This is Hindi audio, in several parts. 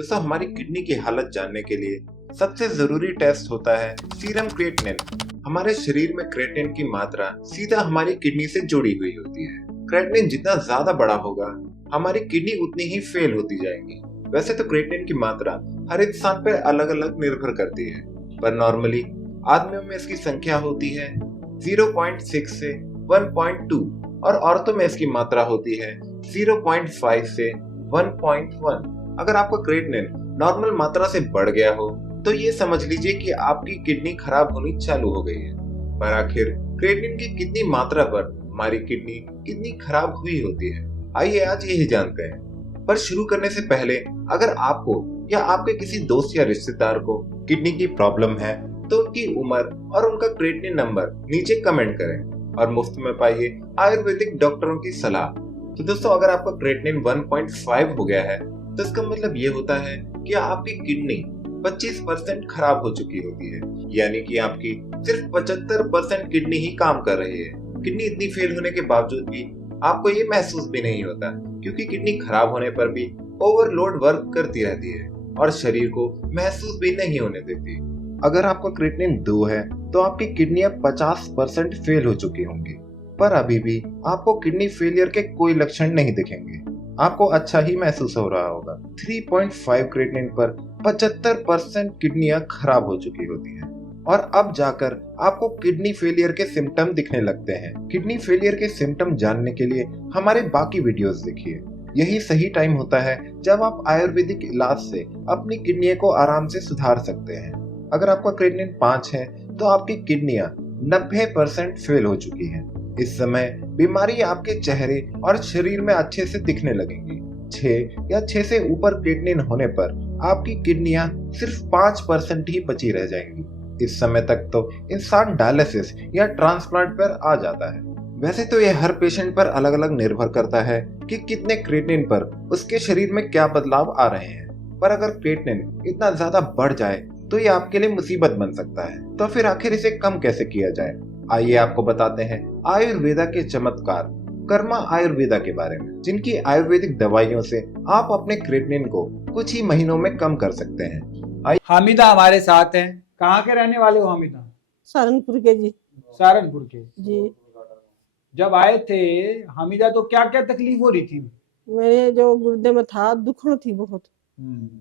दोस्तों हमारी किडनी की हालत जानने के लिए सबसे जरूरी टेस्ट होता है सीरम क्रिएटिनिन। हमारे शरीर में क्रिएटिनिन की मात्रा सीधा हमारी किडनी से जुड़ी हुई होती है। क्रिएटिनिन जितना ज्यादा बड़ा होगा हमारी किडनी उतनी ही फेल होती जाएंगी। वैसे तो क्रिएटिनिन की मात्रा हर इंसान पर अलग अलग निर्भर करती है, पर नॉर्मली आदमियों में इसकी संख्या होती है 0.6 से 1.2 और औरतों में इसकी मात्रा होती है 0.5 से 1.1। अगर आपका क्रिएटिनिन नॉर्मल मात्रा से बढ़ गया हो तो ये समझ लीजिए कि आपकी किडनी खराब होनी चालू हो गई है। पर आखिर क्रिएटिनिन की कितनी मात्रा पर हमारी किडनी कितनी खराब हुई होती है, आइए आज यही जानते हैं। पर शुरू करने से पहले अगर आपको या आपके किसी दोस्त या रिश्तेदार को किडनी की प्रॉब्लम है तो उनकी उम्र और उनका क्रिएटिनिन नंबर नीचे कमेंट करें और मुफ्त में पाइए आयुर्वेदिक डॉक्टरों की सलाह। तो दोस्तों अगर आपका क्रिएटिनिन 1.5 हो गया है तो इसका मतलब ये होता है कि आपकी किडनी 25% खराब हो चुकी होती है, यानी कि आपकी सिर्फ 75% किडनी ही काम कर रही है। किडनी इतनी फेल होने के बावजूद भी आपको ये महसूस भी नहीं होता, क्योंकि किडनी खराब होने पर भी ओवरलोड वर्क करती रहती है और शरीर को महसूस भी नहीं होने देती। अगर आपका क्रिएटिनिन 2 है तो आपकी किडनियां 50% फेल हो चुकी होंगी, पर अभी भी आपको किडनी फेलियर के कोई लक्षण नहीं दिखेंगे। आपको अच्छा ही महसूस हो रहा होगा। 3.5 क्रिएटिनिन पर 75% किडनियां खराब हो चुकी होती हैं और अब जाकर आपको किडनी फेलियर के सिम्टम दिखने लगते हैं। किडनी फेलियर के सिम्टम जानने के लिए हमारे बाकी वीडियोस देखिए। यही सही टाइम होता है जब आप आयुर्वेदिक इलाज से अपनी किडनी को आराम से सुधार सकते हैं। अगर आपका क्रिएटिनिन 5 है तो आपकी किडनियां 90% फेल हो चुकी हैं। इस समय बीमारी आपके चेहरे और शरीर में अच्छे से दिखने लगेंगी। 6 या 6 से ऊपर क्रिएटिनिन होने पर आपकी किडनियां सिर्फ 5% ही बची रह जाएंगी। इस समय तक तो इंसान डायलिसिस या ट्रांसप्लांट पर आ जाता है। वैसे तो यह हर पेशेंट पर अलग अलग निर्भर करता है कि कितने क्रिएटिनिन पर उसके शरीर में क्या बदलाव आ रहे हैं, पर अगर क्रिएटिनिन इतना ज्यादा बढ़ जाए तो ये आपके लिए मुसीबत बन सकता है। तो फिर आखिर इसे कम कैसे किया जाए, आइए आपको बताते हैं आयुर्वेदा के चमत्कार कर्मा आयुर्वेदा के बारे में, जिनकी आयुर्वेदिक दवाइयों से आप अपने क्रिएटिनिन को कुछ ही महीनों में कम कर सकते हैं। हामिदा हमारे साथ हैं। कहाँ के रहने वाले हो हामिदा? सहारनपुर के जी। सहारनपुर के जी। जब आए थे हामिदा तो क्या क्या तकलीफ हो रही थी? मेरे जो गुर्दे में था दुखन थी बहुत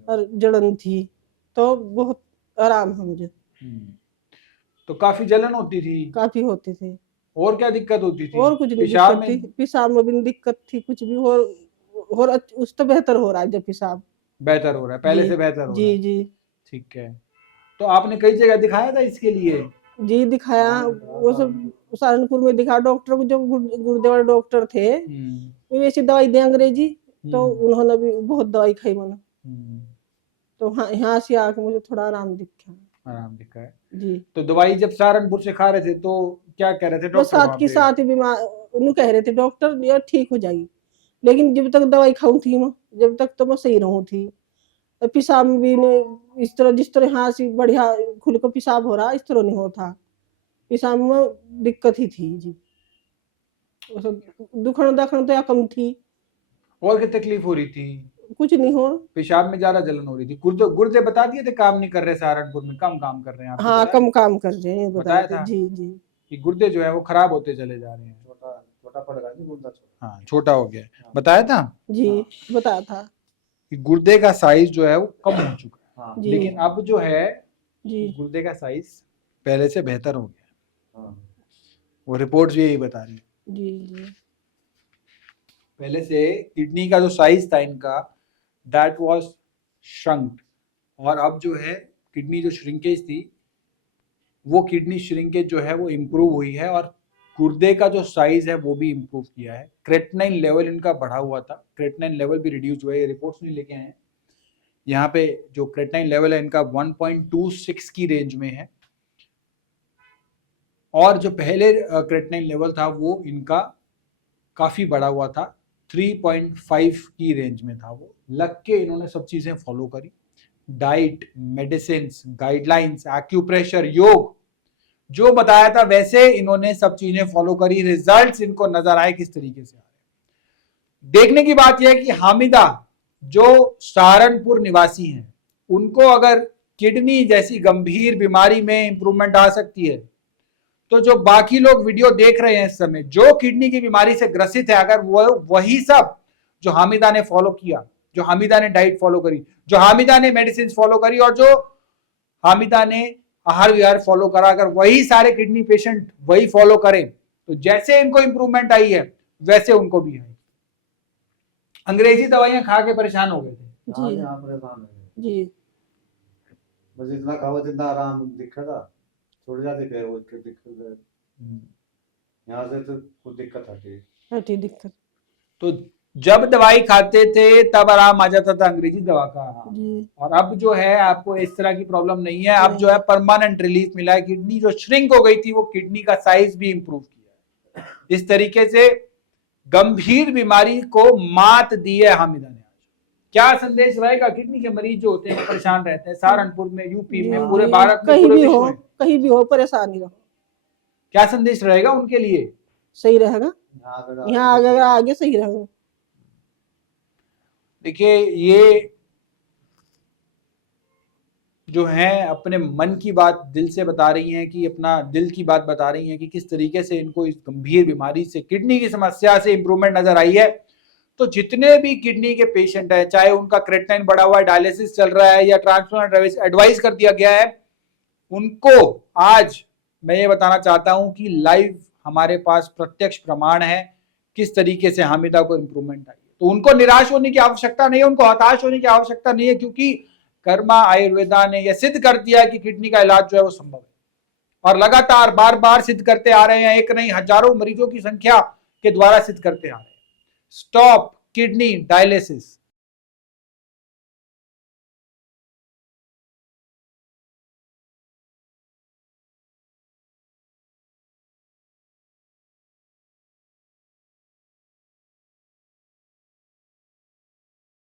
और जलन थी, तो बहुत आराम है मुझे। तो काफी जलन होती थी? काफी होती थी। और क्या दिक्कत होती थी? और कुछ नहीं पेशाब दिक्कत थी, में? पेशाब में भी नहीं दिक्कत थी कुछ भी। और उस तो बेहतर हो रहा है जब पेशाब बेहतर हो रहा है, पहले जी, से बेहतर हो जी रहा है। जी ठीक है। तो आपने कई जगह दिखाया था इसके लिए? जी दिखाया। वो सब सहारनपुर में दिखा, डॉक्टर को जो गुर्दे वाले डॉक्टर थे वो ऐसी दवाई दे अंग्रेजी, तो उन्होंने भी बहुत दवाई खाई मैंने। तो हाँ, यहाँ से आके मुझे थोड़ा आराम दिखा। आराम दिखा है जी। तो दवाई जब सहारनपुर से खा रहे थे तो क्या कह रहे थे बस डॉक्टर? साथ की साथ ही बीमार उन्हें कह रहे थे डॉक्टर यार ठीक हो जाएगी, लेकिन जब तक दवाई खाऊं थी मैं, जब तक तो मैं सही रहूं थी। पेशाब में भी इस तरह जिस तरह यहाँ से बढ़िया खुल को पेशाब हो रहा इस तरह नहीं होता। पेशाब में दिक्कत ही थी जी। दुखन दखन तो या कम थी। और क्या तकलीफ हो रही थी? कुछ नहीं हो। पेशाब में ज्यादा जलन हो रही थी। गुर्दे गुर्दे बता दिए थे काम नहीं कर रहे सहारनपुर में, कम काम कर रहे हैं? हाँ कम काम कर रहे हैं बताया था जी जी कि गुर्दे जो है वो खराब होते चले जा रहे हैं। छोटा पड़ रहा है गुर्दा। हाँ छोटा हो गया। बताया था जी, बताया था कि गुर्दे का साइज जो है वो कम हो चुका है। जी। लेकिन अब जो है जी गुर्दे का साइज पहले से बेहतर हो गया। वो रिपोर्ट्स भी यही बता रही है। जी जी। पहले से किडनी का जो साइज था इनका दैट वाज श्रंक, और अब जो है किडनी जो श्रिंकेज थी वो किडनी श्रिंकेज जो है वो इम्प्रूव हुई है, और गुर्दे का जो साइज है वो भी इम्प्रूव किया है। क्रेटिनिन लेवल इनका बढ़ा हुआ था, क्रेटिनिन लेवल भी रिड्यूस हुआ है। ये रिपोर्ट्स नहीं लेके आए हैं। यहाँ पे जो क्रेटिनिन लेवल है इनका 1.26 की रेंज में है, और जो पहले क्रेटिनिन लेवल था वो इनका काफी बढ़ा हुआ था, 3.5 की रेंज में था। वो लग के इन्होंने सब चीजें फॉलो करी, डाइट, मेडिसिन, गाइडलाइंस, एक्यूप्रेशर, योग, जो बताया था वैसे इन्होंने सब चीजें फॉलो करी। रिजल्ट्स इनको नजर आए किस तरीके से आ रहे। देखने की बात यह है कि हामिदा जो सहारनपुर निवासी हैं उनको अगर किडनी जैसी गंभीर बीमारी में इंप्रूवमेंट आ सकती है, तो जो बाकी लोग वीडियो देख रहे हैं इस समय जो किडनी की बीमारी से ग्रसित है, अगर वो वही सब जो हामिदा ने फॉलो किया, जो हामिदा ने डाइट फॉलो करी, जो हामिदा ने मेडिसिन फॉलो करी और जो हामिदा ने आहार विहार फॉलो करा, अगर वही सारे किडनी पेशेंट वही फॉलो करें तो जैसे इनको इंप्रूवमेंट आई है वैसे उनको भी है। अंग्रेजी दवाइयां खा के परेशान हो गए थे जी यहाँ परेशान है जी बस इतना खाओ जितना आराम दिखा था छोड़ जाते फिर वो दिक्कत है यहाँ से तो कुछ दिक्कत आती है हटी दिक्कत तो जब दवाई खाते थे तब आराम आ जाता था अंग्रेजी दवा का, जी और अब जो है आपको इस तरह की प्रॉब्लम नहीं है। अब जो है परमानेंट रिलीफ मिला है, किडनी जो श्रिंक हो गई थी वो किडनी का साइज भी इंप्रूव किया है। इस तरीके से गंभीर बीमारी को मात दी है हामिदा ने। क्या संदेश रहेगा? किडनी के मरीज जो होते हैं परेशान रहते हैं सहारनपुर में, यूपी में, पूरे भारत में, कहीं पूरे भी विश्व हो, में, कहीं भी हो परेशानी रहो, क्या संदेश रहेगा उनके लिए? सही रहेगा, यहाँ आगे आगे सही रहेगा। देखिए ये जो हैं अपने मन की बात दिल से बता रही हैं, कि अपना दिल की बात बता रही हैं कि किस तरीके से इनको इस गंभीर बीमारी से, किडनी की समस्या से इंप्रूवमेंट नजर आई है। तो जितने भी किडनी के पेशेंट हैं, चाहे उनका क्रेटिनाइन बढ़ा हुआ है, डायलिसिस चल रहा है या ट्रांसप्लांट एडवाइस कर दिया गया है, उनको आज मैं ये बताना चाहता हूं कि लाइव हमारे पास प्रत्यक्ष प्रमाण है किस तरीके से हामिदा को इंप्रूवमेंट आई है। तो उनको निराश होने की आवश्यकता नहीं है, उनको हताश होने की आवश्यकता नहीं है, क्योंकि कर्मा आयुर्वेदा ने यह सिद्ध कर दिया कि किडनी का इलाज जो है वो संभव है, और लगातार बार बार सिद्ध करते आ रहे हैं। एक नहीं हजारों मरीजों की संख्या के द्वारा सिद्ध करते आ रहे हैं। Stop kidney dialysis,